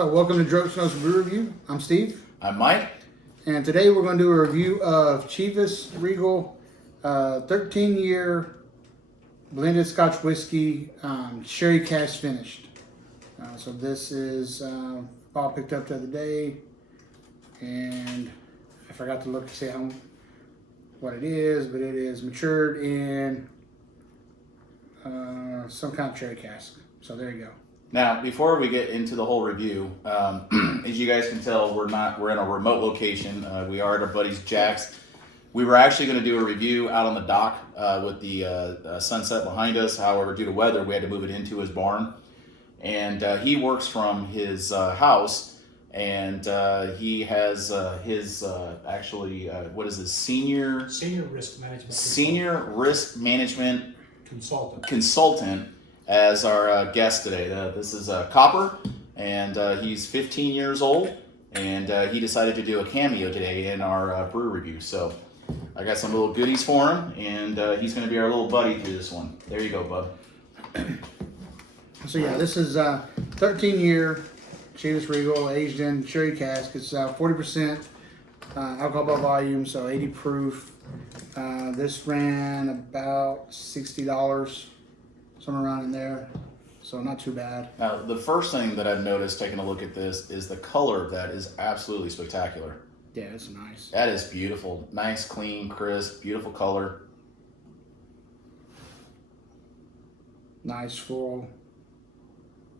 So, welcome to Drug Snows Brew Review. I'm Steve. I'm Mike. And today we're going to do a review of Chivas Regal 13-year blended Scotch whiskey, sherry cask finished. So this is all picked up the other day, and I forgot to look to see what it is, but it is matured in some kind of cherry cask. So there you go. Now, before we get into the whole review, as you guys can tell, we're in a remote location. We are at our buddy's Jack's. We were actually going to do a review out on the dock with the sunset behind us. However, due to weather, we had to move it into his barn. And he works from his house, and he has his what is this, senior risk management consultant as our guest today. This is Copper, and he's 15 years old, and he decided to do a cameo today in our brew review. So I got some little goodies for him, and he's going to be our little buddy through this one. There you go, bud. So yeah, this is 13-year Chivas Regal aged in sherry cask. It's 40% alcohol by volume, so 80 proof. This ran about $60. Somewhere around in there, so not too bad. Now, the first thing that I've noticed taking a look at this is the color of that is absolutely spectacular. Yeah, it's nice. That is beautiful. Nice, clean, crisp, beautiful color. Nice, full,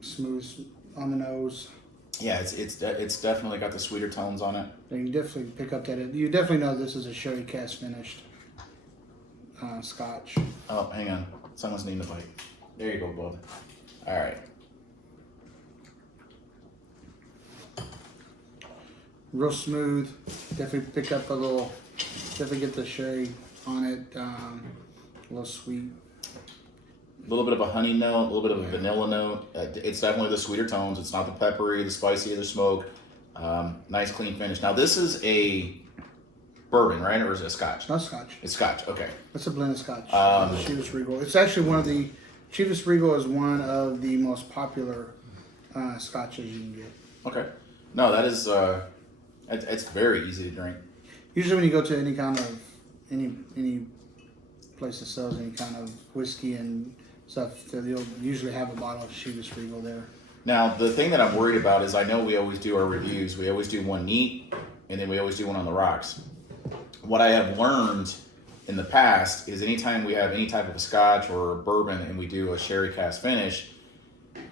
smooth on the nose. Yeah, it's definitely got the sweeter tones on it. And you definitely pick up that. You definitely know this is a sherry cask finished Scotch. Oh, hang on. Someone's needing a bite. There you go, bud. All right. Real smooth. Definitely pick up definitely get the sherry on it. A little sweet. A little bit of a honey note, a little bit of a vanilla note. It's definitely the sweeter tones. It's not the peppery, the spicy, or the smoke. Nice, clean finish. Now, this is a bourbon, right? Or is it a Scotch? Not Scotch. It's Scotch, okay. It's a blended Scotch. Chivas Regal. It's actually Chivas Regal is one of the most popular Scotches you can get. Okay. No, that is, it's very easy to drink. Usually when you go to any kind of, any place that sells any kind of whiskey and stuff, they'll usually have a bottle of Chivas Regal there. Now, the thing that I'm worried about is I know we always do our reviews. We always do one neat, and then we always do one on the rocks. What I have learned in the past is anytime we have any type of a Scotch or a bourbon and we do a sherry cask finish,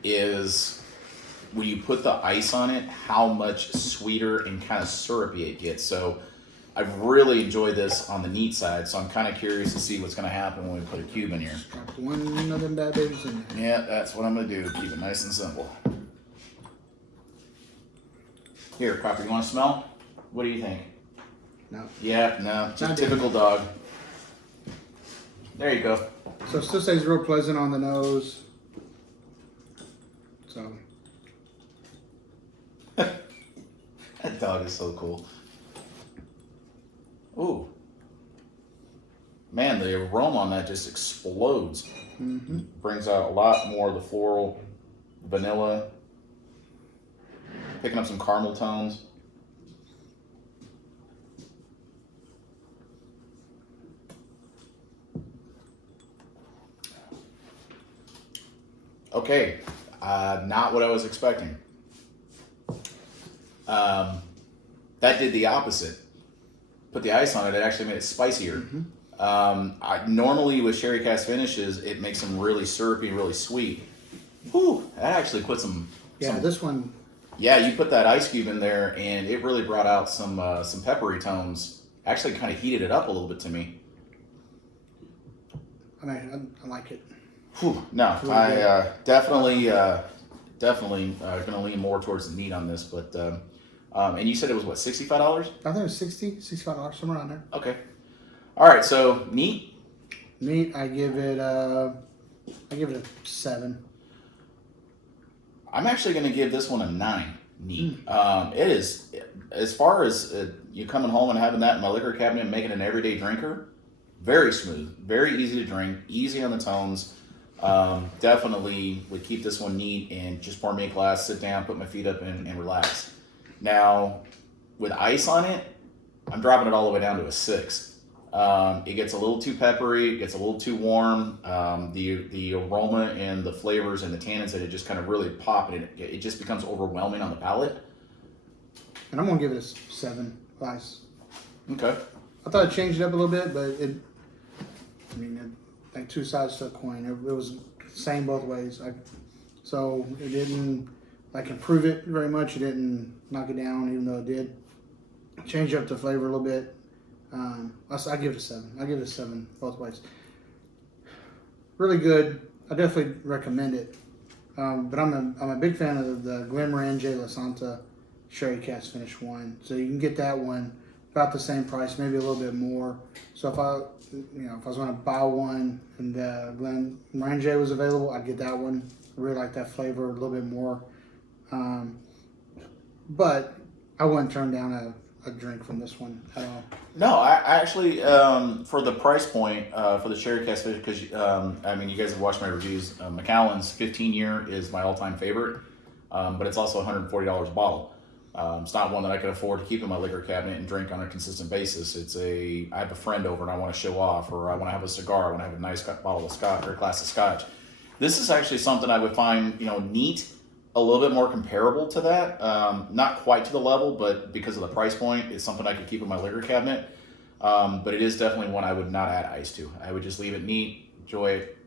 is when you put the ice on it, how much sweeter and kind of syrupy it gets. So I've really enjoyed this on the neat side, so I'm kind of curious to see what's going to happen when we put a cube in here. Drop one of them bad babies in there. Yeah, that's what I'm going to do. Keep it nice and simple. Here, Copper, you want to smell? What do you think? No. Yeah, no, just typical dog. There you go. So it still stays real pleasant on the nose. So. That dog is so cool. Ooh. Man, the aroma on that just explodes. Mm-hmm. Brings out a lot more of the floral, vanilla. Picking up some caramel tones. Okay, not what I was expecting. That did the opposite. Put the ice on it, it actually made it spicier. Mm-hmm. Normally with sherry cask finishes, it makes them really syrupy, really sweet. Whew, that actually put some... This one... Yeah, you put that ice cube in there, and it really brought out some peppery tones. Actually kind of heated it up a little bit to me. I mean, I like it. Whew, no, really I definitely going to lean more towards the neat on this, but and you said it was what, $65? I think it was $65, somewhere around there. Okay, all right. So neat. Neat, I give it a 7. I'm actually going to give this one a 9. Neat. It is, as far as you coming home and having that in my liquor cabinet and making an everyday drinker. Very smooth, very easy to drink, easy on the tones. Definitely would keep this one neat and just pour me a glass, sit down, put my feet up, and relax. Now, with ice on it, I'm dropping it all the way down to a 6. It gets a little too peppery, it gets a little too warm. The aroma and the flavors and the tannins that it just kind of really pop, and it just becomes overwhelming on the palate. And I'm gonna give it a 7 ice. Okay. I thought it changed it up a little bit, but like two sides to a coin. It was the same both ways. So it didn't like improve it very much. It didn't knock it down, even though it did change up the flavor a little bit. I give it a 7. I give it a 7 both ways. Really good. I definitely recommend it. But I'm a big fan of the Glenmorangie La Santa Sherry Cask Finish wine. So you can get that one about the same price, maybe a little bit more. So if I was going to buy one and Glenmorangie was available, I'd get that one. I really like that flavor a little bit more. But I wouldn't turn down a drink from this one at all. No, I actually, for the price point, for the Sherry Cask Finish, because, you guys have watched my reviews. Macallan's 15-year is my all-time favorite, but it's also $140 a bottle. It's not one that I can afford to keep in my liquor cabinet and drink on a consistent basis. I have a friend over and I want to show off, or I want to have a cigar, I want to have a nice bottle of scotch or a glass of scotch. This is actually something I would find, neat, a little bit more comparable to that. Not quite to the level, but because of the price point, it's something I could keep in my liquor cabinet. But it is definitely one I would not add ice to. I would just leave it neat, enjoy it,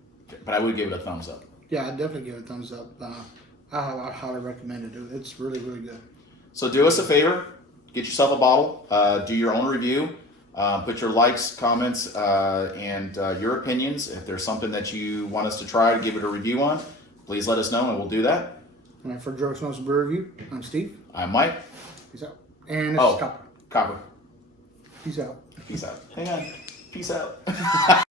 but I would give it a thumbs up. Yeah, I'd definitely give it a thumbs up. I highly recommend it. It's really, really good. So do us a favor, get yourself a bottle, do your own review, put your likes, comments, and your opinions. If there's something that you want us to try to give it a review on, please let us know and we'll do that. And for Drug Smokes Brew Review, I'm Steve. I'm Mike. Peace out. And this is Copper. Copper. Peace out. Peace out. Hang on. Peace out.